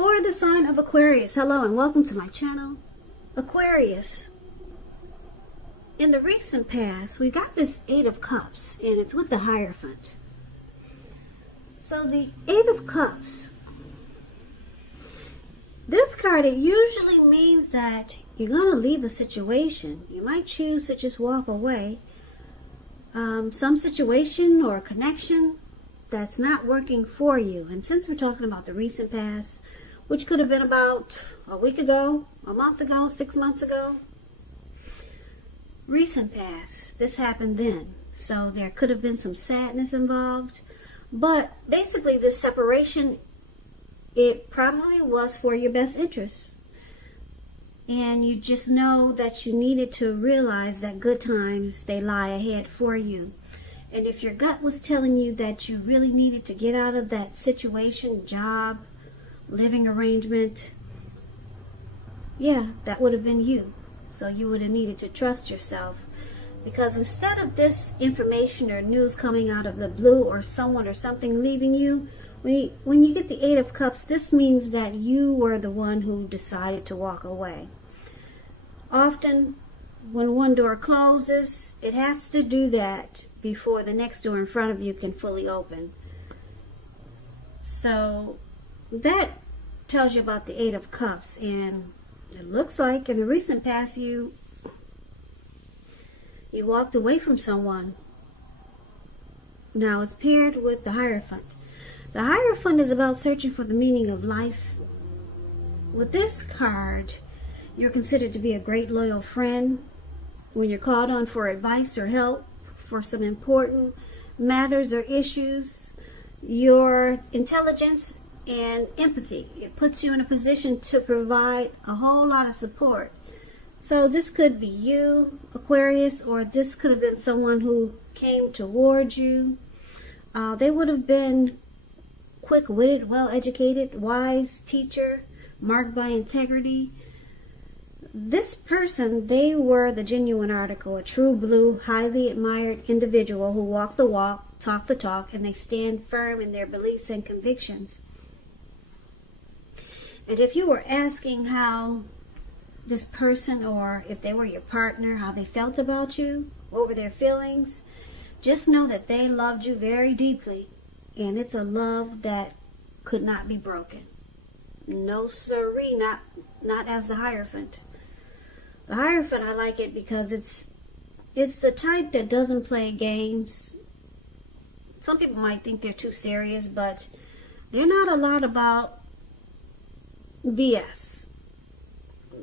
For the sign of Aquarius, hello and welcome to my channel. Aquarius, in the recent past, we got this Eight of Cups, and it's with the Hierophant. So the Eight of Cups, this card, it usually means that you're going to leave a situation. You might choose to just walk away. Some situation or connection that's not working for you. And since we're talking about the recent past, which could have been about a week ago, a month ago, 6 months ago. Recent past, this happened then. So there could have been some sadness involved. But basically this separation, it probably was for your best interest. And you just know that you needed to realize that good times, they lie ahead for you. And if your gut was telling you that you really needed to get out of that situation, job, living arrangement, yeah, that would have been you. So you would have needed to trust yourself. Because instead of this information or news coming out of the blue or someone or something leaving you, when you get the Eight of Cups, this means that you were the one who decided to walk away. Often, when one door closes, it has to do that before the next door in front of you can fully open. So that tells you about the Eight of Cups, and it looks like in the recent past you walked away from someone. Now it's paired with the Hierophant. The Hierophant is about searching for the meaning of life. With this card, you're considered to be a great loyal friend. When you're called on for advice or help for some important matters or issues, your intelligence and empathy, it puts you in a position to provide a whole lot of support. So this could be you, Aquarius, or this could have been someone who came towards you. They would have been quick-witted, well-educated, wise teacher, marked by integrity. This person, they were the genuine article, a true blue, highly admired individual who walked the walk, talk the talk, and they stand firm in their beliefs and convictions. And if you were asking how this person, or if they were your partner, how they felt about you, what were their feelings, just know that they loved you very deeply, and it's a love that could not be broken. No siree, not as the Hierophant. The Hierophant, I like it because it's the type that doesn't play games. Some people might think they're too serious, but they're not a lot about BS.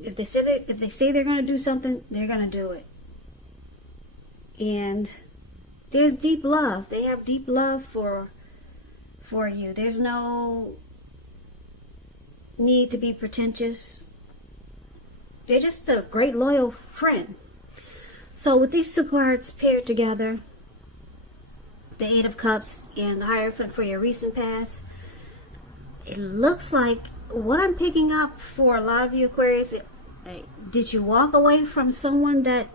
If they say they're going to do something, they're going to do it. And there's deep love. They have deep love for you. There's no need to be pretentious. They're just a great loyal friend. So with these two cards paired together, the Eight of Cups and the Hierophant for your recent past, it looks like what I'm picking up for a lot of you Aquarius, did you walk away from someone that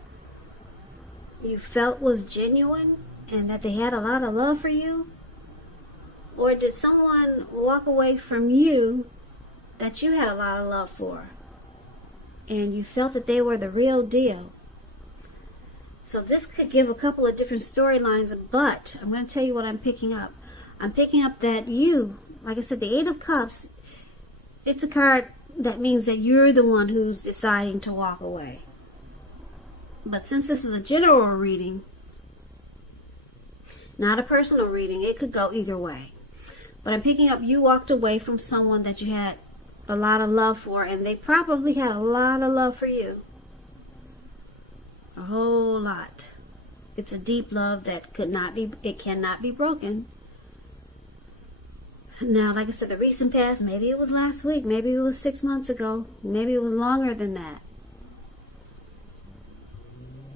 you felt was genuine and that they had a lot of love for you? Or did someone walk away from you that you had a lot of love for and you felt that they were the real deal? So this could give a couple of different storylines, but I'm going to tell you what I'm picking up. I'm picking up that you, like I said, the Eight of Cups, it's a card that means that you're the one who's deciding to walk away. But since this is a general reading, not a personal reading, it could go either way. But I'm picking up you walked away from someone that you had a lot of love for, and they probably had a lot of love for you. A whole lot. It's a deep love that cannot be broken. Now, like I said, the recent past, maybe it was last week, maybe it was 6 months ago, maybe it was longer than that.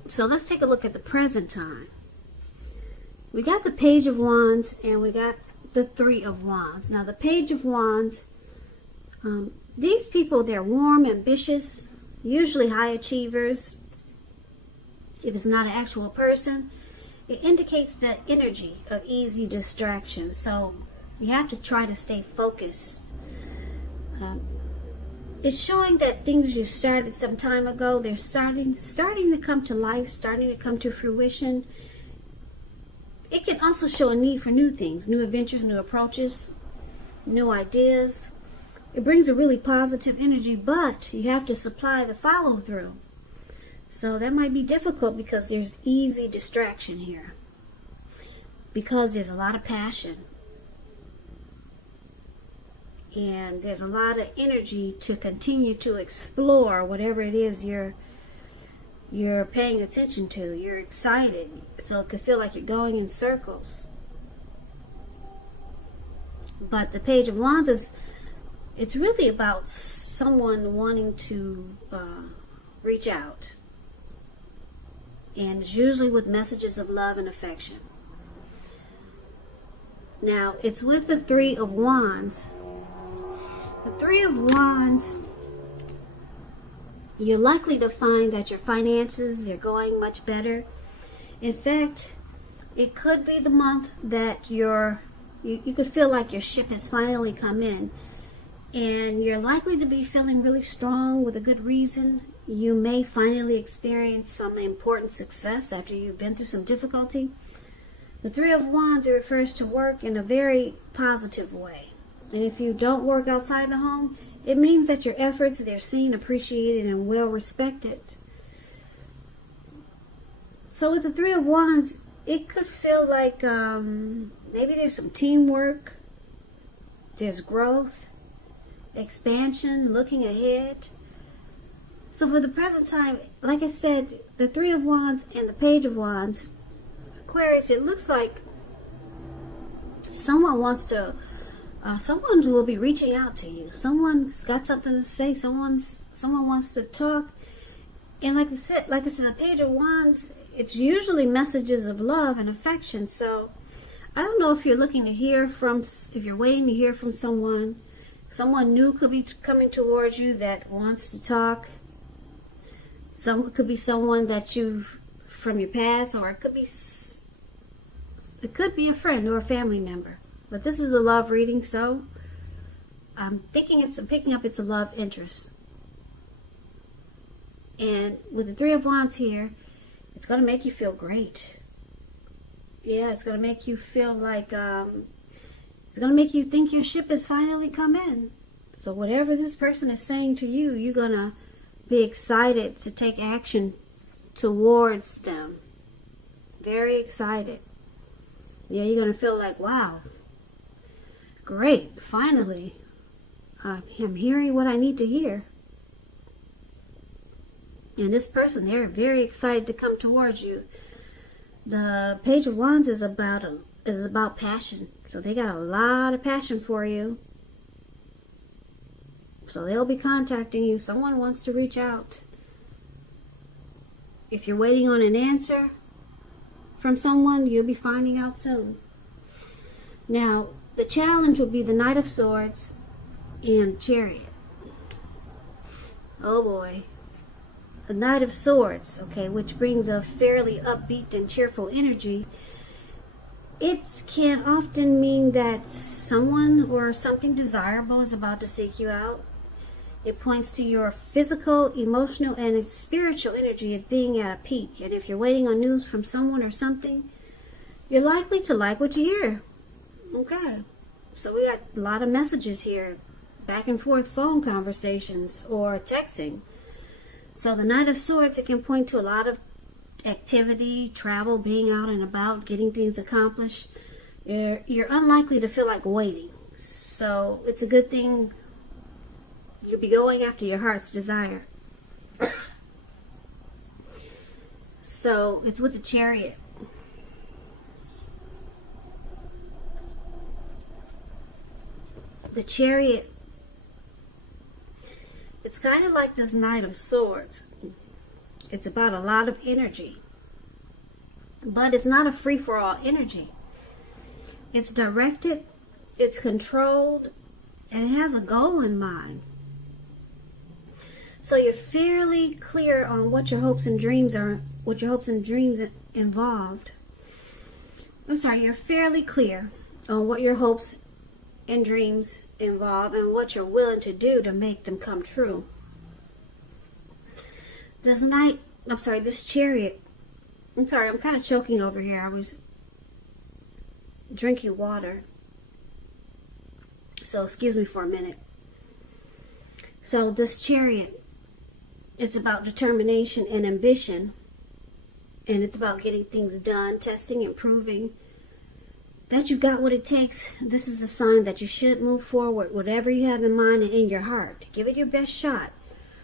So let's take a look at the present time. We got the Page of Wands and we got the Three of Wands. Now the Page of Wands, these people, they're warm, ambitious, usually high achievers. If it's not an actual person, it indicates the energy of easy distraction. So you have to try to stay focused. It's showing that things you started some time ago, they're starting to come to life, starting to come to fruition. It can also show a need for new things, new adventures, new approaches, new ideas. It brings a really positive energy, but you have to supply the follow-through. So that might be difficult because there's easy distraction here. Because there's a lot of passion. And there's a lot of energy to continue to explore whatever it is you're paying attention to. You're excited. So it could feel like you're going in circles. But the Page of Wands it's really about someone wanting to reach out. And it's usually with messages of love and affection. Now, it's with the Three of Wands. The Three of Wands, you're likely to find that your finances, they're going much better. In fact, it could be the month that you could feel like your ship has finally come in. And you're likely to be feeling really strong with a good reason. You may finally experience some important success after you've been through some difficulty. The Three of Wands, it refers to work in a very positive way. And if you don't work outside the home, it means that your efforts, they're seen, appreciated, and well respected. So with the Three of Wands, it could feel like maybe there's some teamwork, there's growth, expansion, looking ahead. So for the present time, like I said, the Three of Wands and the Page of Wands, Aquarius, it looks like someone wants to, someone will be reaching out to you. Someone's got something to say. Someone wants to talk. And like I said, the Page of Wands, it's usually messages of love and affection. So I don't know if you're looking to hear from, if you're waiting to hear from someone. Someone new could be coming towards you that wants to talk. It could be someone that you've from your past, or it could be a friend or a family member. But this is a love reading, so I'm picking up it's a love interest. And with the Three of Wands here, it's going to make you feel great. Yeah, it's going to make you feel like it's going to make you think your ship has finally come in. So whatever this person is saying to you, you're going to be excited to take action towards them. Very excited. Yeah, you're going to feel like, wow, great, finally, I'm hearing what I need to hear. And this person, they're very excited to come towards you. The Page of Wands is about passion. So they got a lot of passion for you. So they'll be contacting you. Someone wants to reach out. If you're waiting on an answer from someone, you'll be finding out soon. Now, the challenge will be the Knight of Swords and Chariot. Oh boy. The Knight of Swords, okay, which brings a fairly upbeat and cheerful energy. It can often mean that someone or something desirable is about to seek you out. It points to your physical, emotional, and spiritual energy as being at a peak. And if you're waiting on news from someone or something, you're likely to like what you hear. Okay. So we got a lot of messages here. Back and forth phone conversations or texting. So the Knight of Swords, it can point to a lot of activity, travel, being out and about, getting things accomplished. You're unlikely to feel like waiting. So it's a good thing. You'll be going after your heart's desire. So it's with the Chariot. The Chariot, it's kind of like this Knight of Swords. It's about a lot of energy. But it's not a free-for-all energy. It's directed, it's controlled, and it has a goal in mind. So you're fairly clear on what your hopes and dreams are, what your hopes and dreams involved. You're fairly clear on what your hopes and dreams involved and what you're willing to do to make them come true. This Chariot. I'm sorry, I'm kind of choking over here. I was drinking water. So excuse me for a minute. So this Chariot, it's about determination and ambition. And it's about getting things done, testing and proving that you got what it takes. This is a sign that you should move forward, whatever you have in mind and in your heart. Give it your best shot.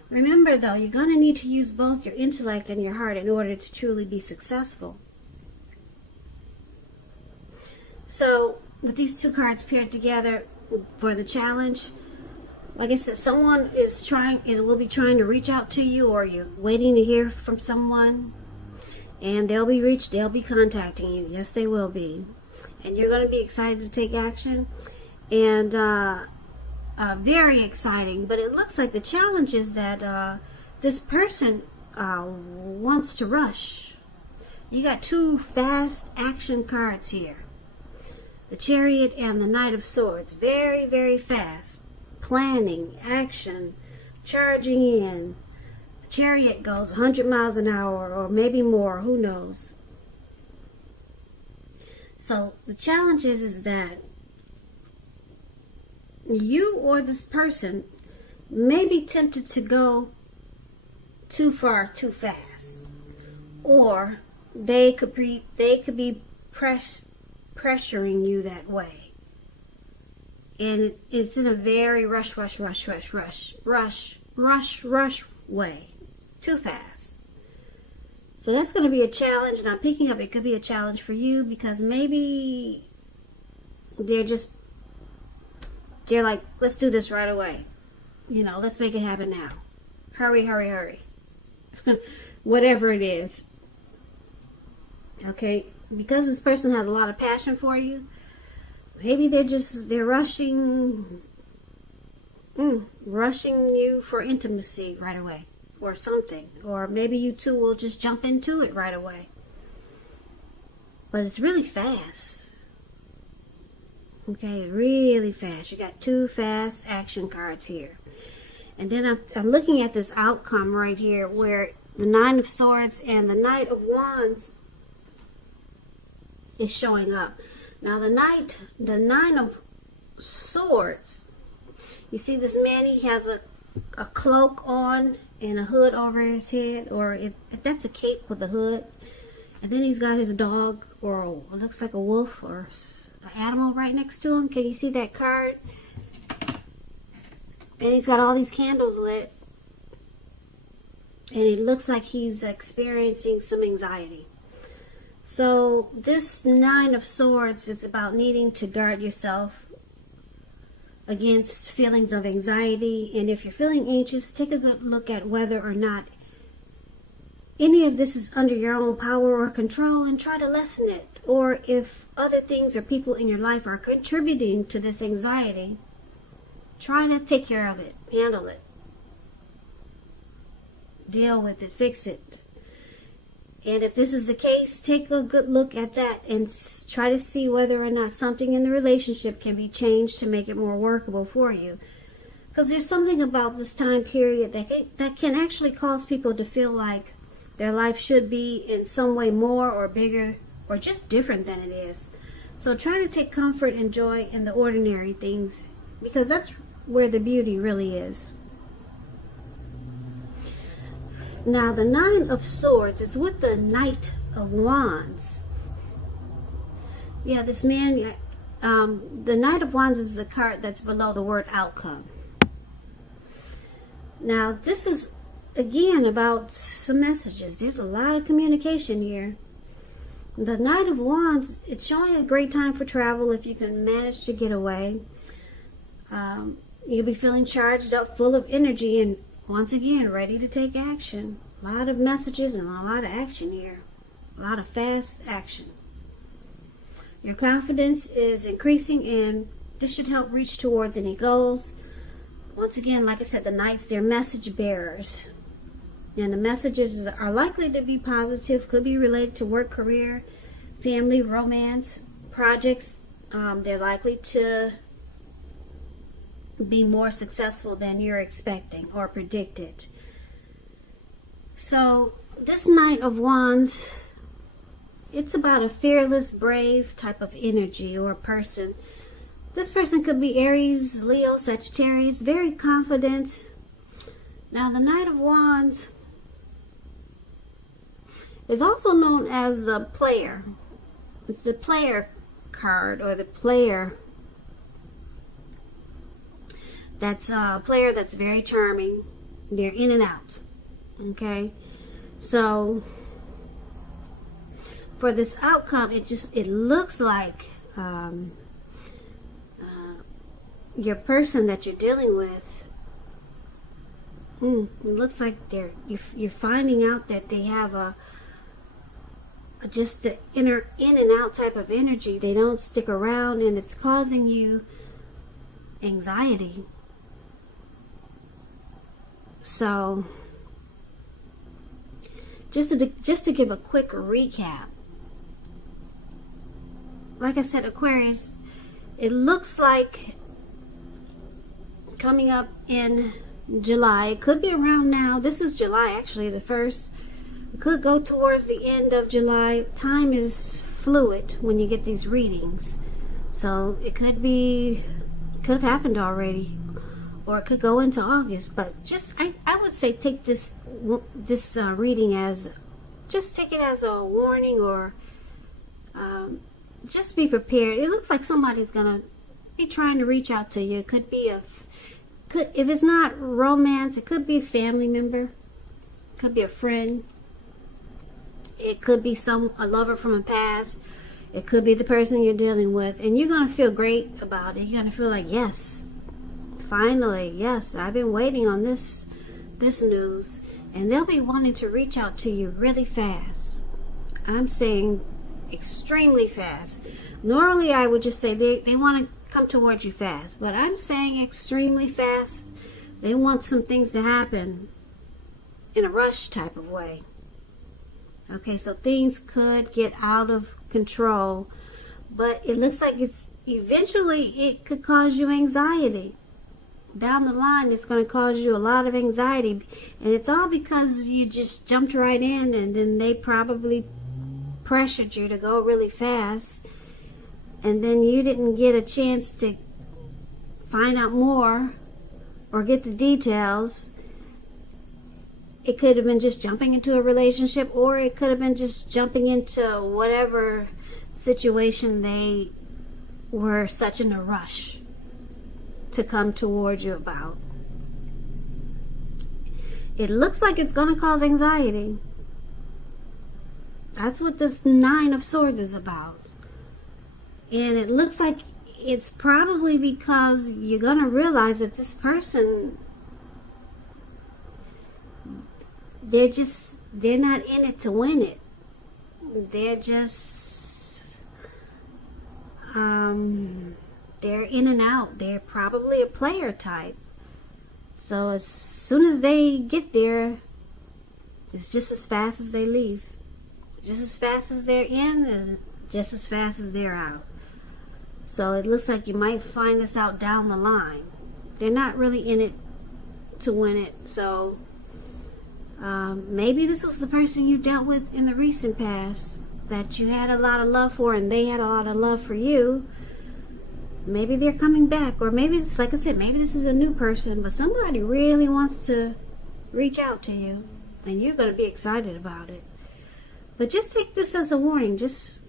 Remember, though, you're going to need to use both your intellect and your heart in order to truly be successful. So, with these two cards paired together for the challenge, like I said, someone will be trying to reach out to you, or you're waiting to hear from someone, and they'll be contacting you. Yes, they will be. And you're going to be excited to take action, and very exciting. But it looks like the challenge is that this person wants to rush. You got two fast action cards here. The Chariot and the Knight of Swords. Very, very fast. Planning, action, charging in. The Chariot goes 100 miles an hour or maybe more. Who knows? So the challenge is that you or this person may be tempted to go too far too fast, or they could be pressuring you that way, and it's in a very rush way, too fast. So that's going to be a challenge, and I'm picking up it could be a challenge for you, because maybe they're like, let's do this right away. Let's make it happen now. Hurry, hurry, hurry. Whatever it is. Okay? Because this person has a lot of passion for you, maybe they're rushing you for intimacy right away. Or something. Or maybe you two will just jump into it right away. But it's really fast. Okay, really fast. You got two fast action cards here. And then I'm looking at this outcome right here where the Nine of Swords and the Knight of Wands is showing up. Now the Nine of Swords, you see this man, he has a cloak on and a hood over his head, or if that's a cape with a hood, and then he's got his dog, or it looks like a wolf or an animal right next to him. Can you see that card? And he's got all these candles lit, and it looks like he's experiencing some anxiety. So this Nine of Swords is about needing to guard yourself against feelings of anxiety. And if you're feeling anxious, take a good look at whether or not any of this is under your own power or control, and try to lessen it. Or if other things or people in your life are contributing to this anxiety, try to take care of it, handle it, deal with it, fix it. And if this is the case, take a good look at that and try to see whether or not something in the relationship can be changed to make it more workable for you. Because there's something about this time period that can actually cause people to feel like their life should be in some way more or bigger or just different than it is. So try to take comfort and joy in the ordinary things, because that's where the beauty really is. Now, the Nine of Swords is with the Knight of Wands. Yeah, this man, the Knight of Wands is the card that's below the word outcome. Now, this is, again, about some messages. There's a lot of communication here. The Knight of Wands, it's showing a great time for travel if you can manage to get away. You'll be feeling charged up, full of energy, and once again, ready to take action. A lot of messages and a lot of action here. A lot of fast action. Your confidence is increasing, and this should help reach towards any goals. Once again, like I said, the Knights, they're message bearers. And the messages are likely to be positive, could be related to work, career, family, romance, projects. They're likely to be more successful than you're expecting or predicted. So this Knight of Wands, it's about a fearless, brave type of energy or person. This person could be Aries, Leo, Sagittarius, very confident. Now the Knight of Wands is also known as a player. It's the player card, or the player. That's a player that's very charming. They're in and out. Okay, so for this outcome, it looks like your person that you're dealing with. It looks like you're finding out that they have just the in and out type of energy. They don't stick around, and it's causing you anxiety. So just to give a quick recap, like I said, Aquarius, it looks like coming up in July, it could be around now. This is July, actually, the 1st. It could go towards the end of July. Time is fluid when you get these readings, so it could have happened already, or it could go into August. But I would say take this reading as, just take it as a warning, or just be prepared. It looks like somebody's gonna be trying to reach out to you. It could be if it's not romance, it could be a family member, it could be a friend, it could be a lover from a past, it could be the person you're dealing with, and you're gonna feel great about it. You're gonna feel like, yes, finally, yes, I've been waiting on this news. And they'll be wanting to reach out to you really fast. I'm saying extremely fast. Normally I would just say they want to come towards you fast, but I'm saying extremely fast. They want some things to happen in a rush type of way. Okay, so things could get out of control, but it looks like it could cause you anxiety. Down the line, it's going to cause you a lot of anxiety, and it's all because you just jumped right in, and then they probably pressured you to go really fast, and then you didn't get a chance to find out more or get the details. It could have been just jumping into a relationship, or it could have been just jumping into whatever situation they were such in a rush to come towards you about. It looks like it's going to cause anxiety. That's what this 9 of Swords is about. And it looks like it's probably because you're going to realize that this person, they're not in it to win it. They're just they're in and out. They're probably a player type. So as soon as they get there, it's just as fast as they leave. Just as fast as they're in, and just as fast as they're out. So it looks like you might find this out down the line. They're not really in it to win it. So maybe this was the person you dealt with in the recent past that you had a lot of love for, and they had a lot of love for you. Maybe they're coming back, or maybe it's like I said, maybe this is a new person, but somebody really wants to reach out to you, and you're going to be excited about it. But just take this as a warning. Just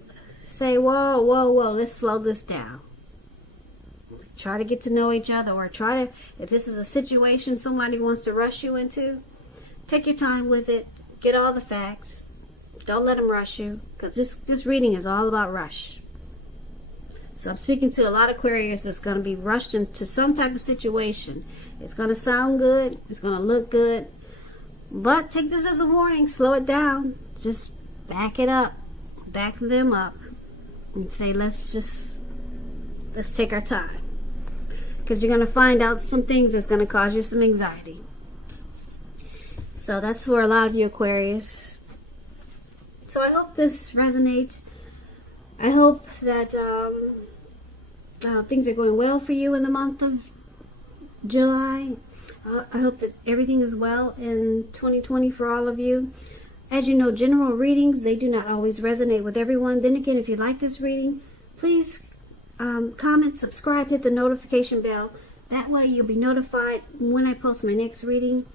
say, whoa, whoa, whoa, let's slow this down. Try to get to know each other, or try to, if this is a situation somebody wants to rush you into, take your time with it. Get all the facts. Don't let them rush you, because this reading is all about rush. So I'm speaking to a lot of Aquarius that's going to be rushed into some type of situation. It's going to sound good. It's going to look good. But take this as a warning. Slow it down. Just back it up. Back them up. And say, let's take our time. Because you're going to find out some things that's going to cause you some anxiety. So that's for a lot of you Aquarius. So I hope this resonates. I hope that things are going well for you in the month of July. I hope that everything is well in 2020 for all of you. As you know, general readings, they do not always resonate with everyone. Then again, if you like this reading, please comment, subscribe, hit the notification bell. That way you'll be notified when I post my next reading.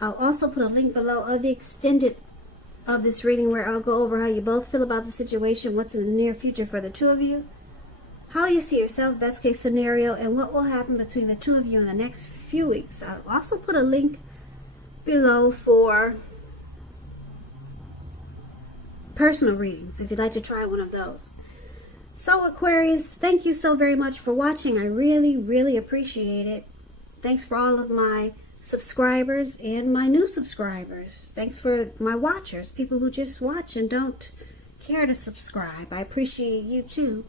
I'll also put a link below of the extended of this reading where I'll go over how you both feel about the situation, what's in the near future for the two of you, how you see yourself, best case scenario, and what will happen between the two of you in the next few weeks. I'll also put a link below for personal readings if you'd like to try one of those. So Aquarius, thank you so very much for watching. I really, really appreciate it. Thanks for all of my subscribers and my new subscribers. Thanks for my watchers, people who just watch and don't care to subscribe. I appreciate you too.